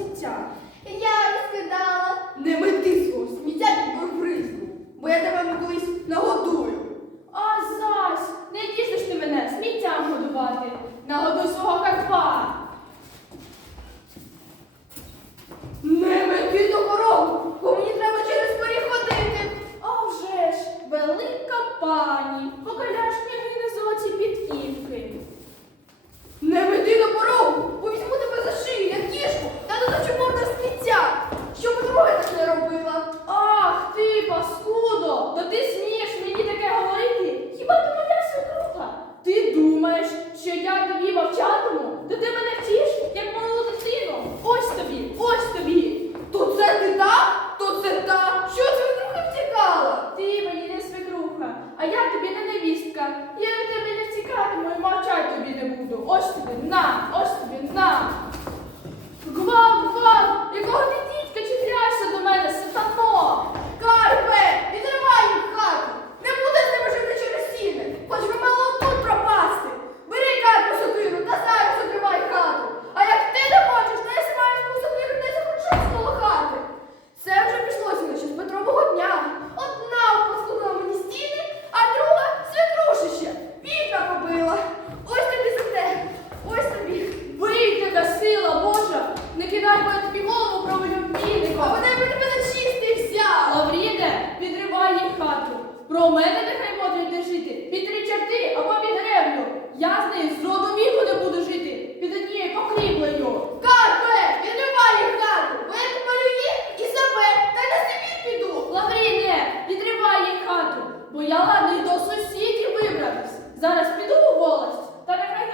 сміття? Я розкидала. Не мети свого сміття під бризку, бо я тебе колись нагодую. А зась, не тішиш ти мене сміттям годувати. Нагодуй свого Карпа. Не мети до корову, бо мені треба через поріг ходити. А вже ж, велика пані, покаляш княгини золоті підківки. Не веди на порогу, бо візьму тебе за шию, як кішку, та додачу морда сміття. Щоб друге так не робила. Ах ти, паскудо, то ти смієш мені таке говорити? Хіба ти моя свекруха? Ти думаєш, що я тобі мовчатиму? Та ти мене втіш, як малу дитину. Ось тобі, ось тобі. То це ти та, то це та. Що це ви трохи втікала? Ти мені не свекруха, а я тобі не невістка. Я від тебе не втікатиму і мовчать тобі не буду. Ось тобі на, ось тобі на. Гвалт, гвалт, якого ти дідька чіпляєшся до мене, сатано? Карпе, відривай їх хату. Не буде з ними жити через сіни. Хоч би мало тут пропасти. Бери карпу сокиру та зараз закривай хату. А як ти не хочеш, то я сама візьму сокиру не захочу коло хати. Це вже пішлося наче з Петрового дня. Одна поскудила мені стіни, а друга свекрушище. Вікна побила. Ось тобі за те. Ось тобі. Вийди, сила Божа! Не кидай, бо я тобі голову провалю А віником. вона би тебе на чистий взяла. Лавріне, відривай їх хату. Про мене нехай можуть не жити. Під три чорти або під греблю. Я з нею з роду віку не буду жити. Під однією покріплею. Карпе, відривай їх хату, бо я попалю їх і себе, та й на собі піду. Лавріне, відривай їх хату. Бо я ладний до сусідів вибратись. Зараз піду у волость. Та нехай